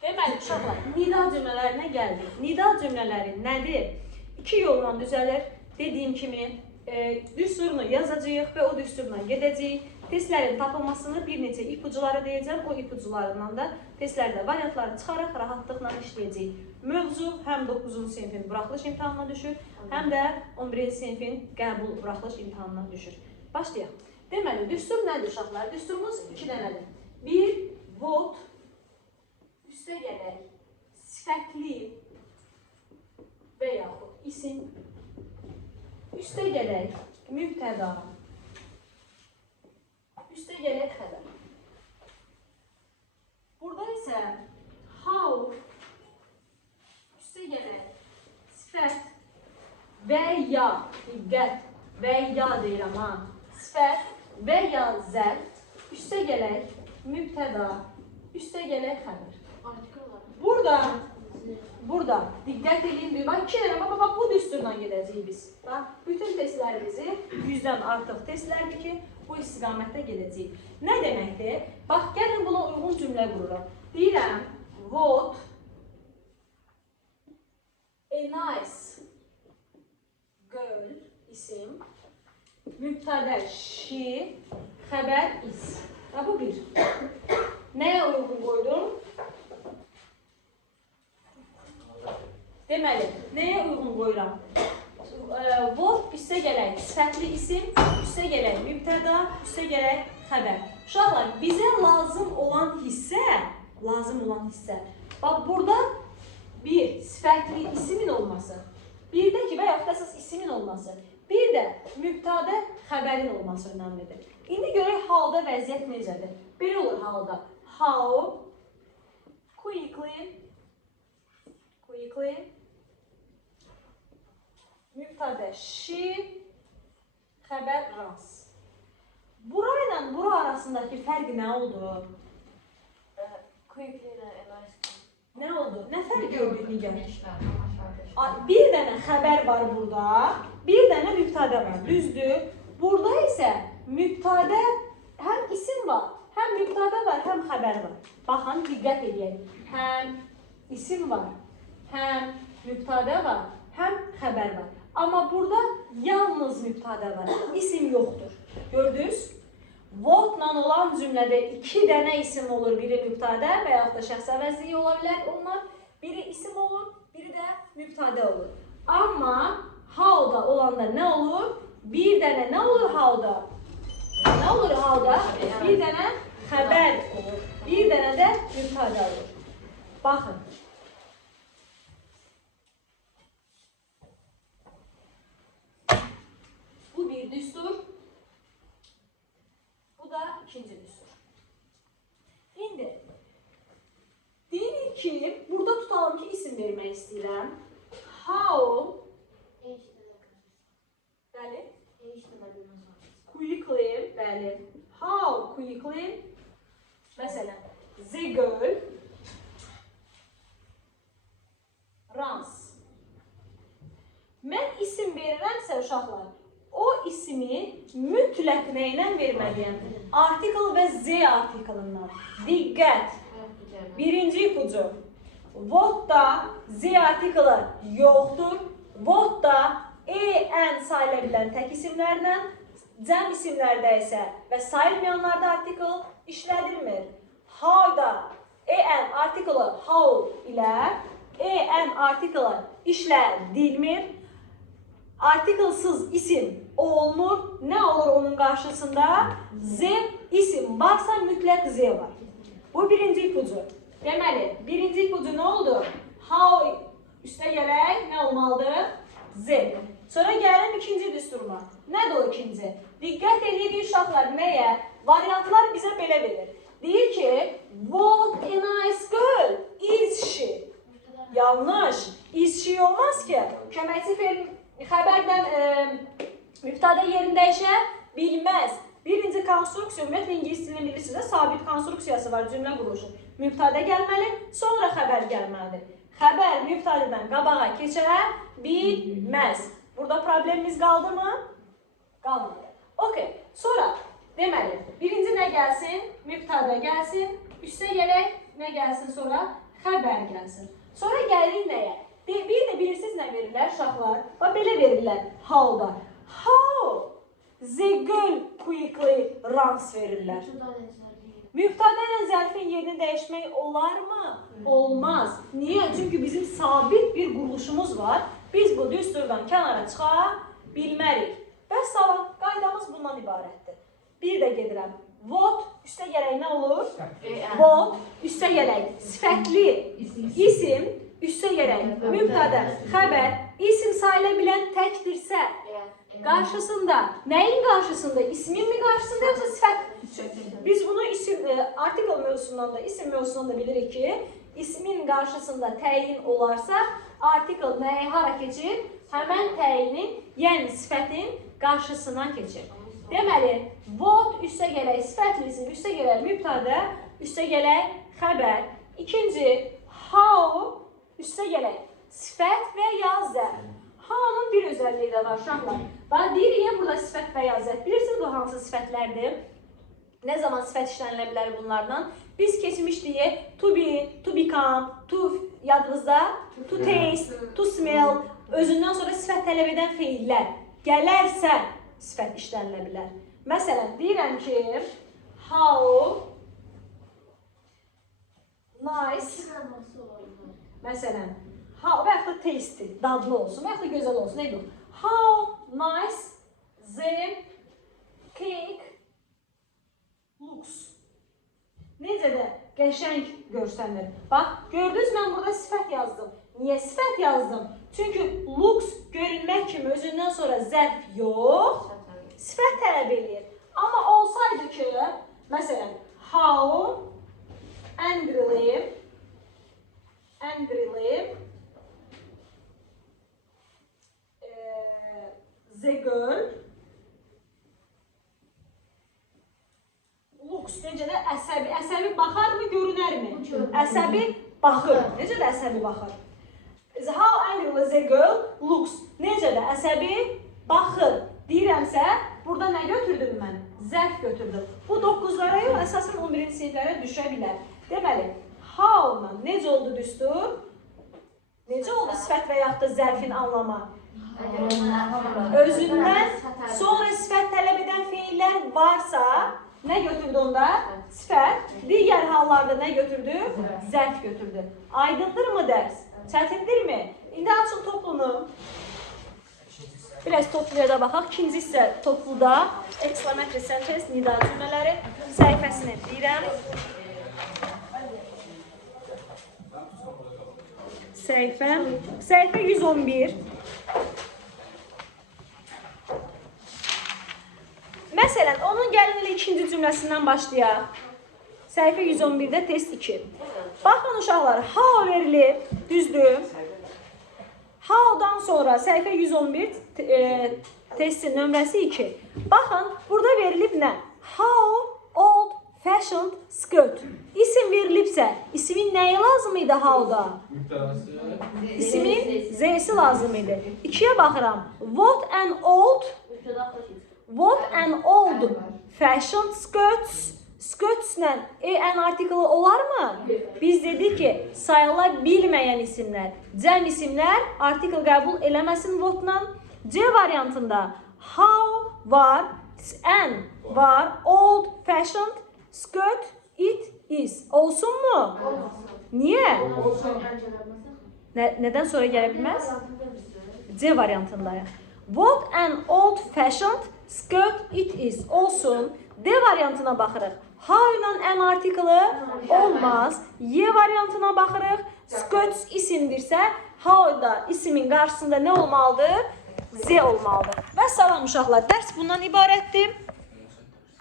Deməli, uşaqlar, nida cümlələrinə gəldik. Nida cümlələri nədir? İki yolla düzəlir. Dediyim kimi, e, düsturunu yazacağıq və o düsturla gedəcəyik. Testlərin tapılmasını bir neçə ipucuları deyəcəm. O ipucularından da testlərdə variantları çıxaraq rahatlıqla işləyəcəyik. Mövzu həm 9-cu sinifin buraxılış imtahanına düşür, həm də 11-ci sinifin qəbul buraxılış imtahanına düşür. Başlayaq. Deməli, düstur nədir uşaqlar? Düsturumuz iki dənədir. Bir, vot, üstə gələk, sifətli və yaxud isim, üstə gələk, mübtəda, üstə gələk xəbər. Burada isə how, üstə gələk, sifət və ya, diqqət, və ya deyirəm ha, sifət və ya zərf, üstə gələk, mübtəda, Burada, burada diqqət edin. bir Bax, iki dənə, bax, bax, bu düsturla gedəcəyik biz. Bax, bütün testlərimizi 100-dən artıq testlərdir ki, bu istiqamətdə gedəcəyik. Nə deməkdir? Bax, gəlin buna uyğun cümlə qururuq. Deyirəm, what a nice girl isim, mübtədə she, xəbər is. Ha, bu bir. Nəyə uyğun qoydum? Deməli, nəyə uyğun qoyuram? Verb üstə gələk sifətli isim, üstə gələk mübtəda, üstə gələk xəbər. Uşaqlar, bizə lazım olan hissə, lazım olan hissə. Bax burada bir sifətli isimin olması, bir də ki, və yaxud da əsas isimin olması, bir də mübtəda xəbərin olması önəmlidir. İndi görək halda vəziyyət necədir? Belə olur halda. How quickly quickly mübtədə she xəbər rast. Bura ilə bura arasındakı fərq nə oldu? Quickly ile Elastic. Nə oldu? Nə fərq gördük Nigar? Bir dənə xəbər var burada, bir dənə mübtədə var. Düzdür? Burada isə mübtədə həm isim var, həm mübtədə var, həm xəbər var. Baxın, diqqət edin. Həm isim var, həm mübtədə var, həm xəbər var. Amma burada yalnız mübtədə var, isim yoxdur. Gördünüz? What-la olan cümlədə iki dənə isim olur. Biri mübtədə və yaxud da şəxs əvəzliyi ola bilər. Onlar biri isim olur, biri də mübtədə olur. Amma how-da olanda nə olur? Bir dənə nə olur how-da? Nə olur how-da? Bir dənə xəbər olur. Bir dənə də mübtədə olur. Baxın. Düstur. Bu da ikinci düstur. İndi deyirik ki, burada tutalım ki isim vermək istəyirəm. How, bəli, quickly, bəli. How quickly, məsələn, the girl runs. Mən isim verirəmsə uşaqlar, ismi mütləq nə ilə verməliyəm? Artikel və z artikelından. Diqqət. Birinci ipucu. What-da z artikeli yoxdur. What-da en sayıla bilən tək isimlərdən, cəm isimlərdə isə və sayılmayanlarda artikel işlədilmir. How-da en artikeli how ilə en artikeli işlədilmir. Artiklsız isim olmur. Nə olur onun qarşısında? Z isim varsa mütləq Z var. Bu birinci ipucu. Deməli, birinci ipucu nə oldu? How üstə gələk nə olmalıdır? Z. Sonra gəlim ikinci düsturuma. Nədir o ikinci? Diqqət edirik uşaqlar nəyə? Variantlar bizə belə verir. Deyir ki, what a nice girl is she? Yanlış. Is she olmaz ki. Köməkçi fe'l xəbərdən e, mübtədə yerini dəyişə bilməz. Birinci konstruksiya, ümumiyyətlə ingilis dilini bilirsiniz, sabit konstruksiyası var cümlə quruluşu. Mübtədə gəlməli, sonra xəbər gəlməlidir. Xəbər mübtədədən qabağa keçə bilməz. Burada problemimiz qaldı mı? Qalmadı. Okay. Sonra deməli, birinci nə gəlsin? Mübtədə gəlsin. Üstə gələk nə gəlsin sonra? xəbər gəlsin. Sonra gəlirik nəyə? De, bir də bilirsiniz nə verirlər uşaqlar? Bax belə verirlər halda. How the girl quickly runs verirlər. İlə zərfin yerini dəyişmək olarmı? Olmaz. Niyə? Çünki bizim sabit bir quruluşumuz var. Biz bu düsturdan kənara çıxa bilmərik. Və salam, qaydamız bundan ibarətdir. Bir də gedirəm. What üstə gələk nə olur? What üstə gələk. Sifətli isim üstə gələk. Mübtəda, xəbər, isim sayıla bilən təkdirsə, qarşısında, nəyin qarşısında? İsmin mi qarşısında yoxsa sifət? Biz bunu isim e, artikel mövzusundan da, isim mövzusundan da bilirik ki, ismin qarşısında təyin olarsa, artikel nəyə hara keçir? Həmən təyinin, yəni sifətin qarşısına keçir. Deməli, what üstə gələk sifətli isim, üstə gələk mübtədə, üstə gələk xəbər. İkinci, how üstə gələk sifət və ya zərf. How-nun bir özəlliyi də var uşaqlar. Bax deyirik ya burada sifət və ya zərf. Bilirsiniz bu hansı sifətlərdir? Nə zaman sifət işlənilə bilər bunlardan? Biz keçmişdiyi to be, to become, to yadınızda, to taste, to smell, özündən sonra sifət tələb edən feillər gələrsə sifət işlənilə bilər. Məsələn, deyirəm ki, how nice, məsələn, how və yaxud da tasty, dadlı olsun və yaxud da gözəl olsun, nə bileyim. How nice the cake looks. Necə də qəşəng görsənir. Bax, gördünüz mən burada sifət yazdım. Niyə sifət yazdım? Çünki looks görünmək kimi özündən sonra zərf yox, sifət tələb eləyir. Amma olsaydı ki, məsələn, how angrily angrily eee, the girl looks necə də əsəbi, əsəbi baxarmı, görünərmi? Əsəbi baxır. Necə də əsəbi baxır? How angry the girl looks. Necə də əsəbi baxır. Deyirəmsə, burada nə götürdüm mən? Zərf götürdüm. Bu 9-lara yox, əsasən 11-ci siniflərə düşə bilər. Deməli, how-la necə oldu düstur? Necə oldu sifət və yaxud da zərfin anlamı? Özündən sonra sifət tələb edən feillər varsa, nə götürdü onda? Sifət. Digər hallarda nə götürdü? Zərf götürdü. Aydındır mı dərs? Çətindirmi? İndi açın toplunu. Biraz topluya da baxaq. İkinci hissə topluda exclamatory sentence nida cümlələri səhifəsini deyirəm. Səhifə, səhifə 111. Məsələn, onun gəlin ilə ikinci cümləsindən başlayaq. Səhifə 111-də test 2. Baxın uşaqlar, how verilib, düzdür? How-dan sonra səhifə 111 t- e, testin nömrəsi 2. Baxın, burada verilib nə? How fashioned skirt. İsim verilibsə, ismin nəyi lazım idi how-da? İsmin Z-si lazım idi. 2-yə baxıram. What an old What an old fashioned skirts. Skirtslə en artiklı olarmı? Biz dedik ki, sayıla bilməyən isimlər, cəm isimlər artikl qəbul eləməsin what-la. C variantında how var, an var, old fashioned skirt it is. Olsunmu? Niyə? Nə, nədən sonra gələ bilməz? C variantındayım. What an old fashioned skirt it is olsun. D variantına baxırıq. How ilə an artiklı olmaz. Y variantına baxırıq. Skirts isimdirsə, how da isimin qarşısında nə olmalıdır? Z olmalıdır. Və salam uşaqlar, dərs bundan ibarətdir.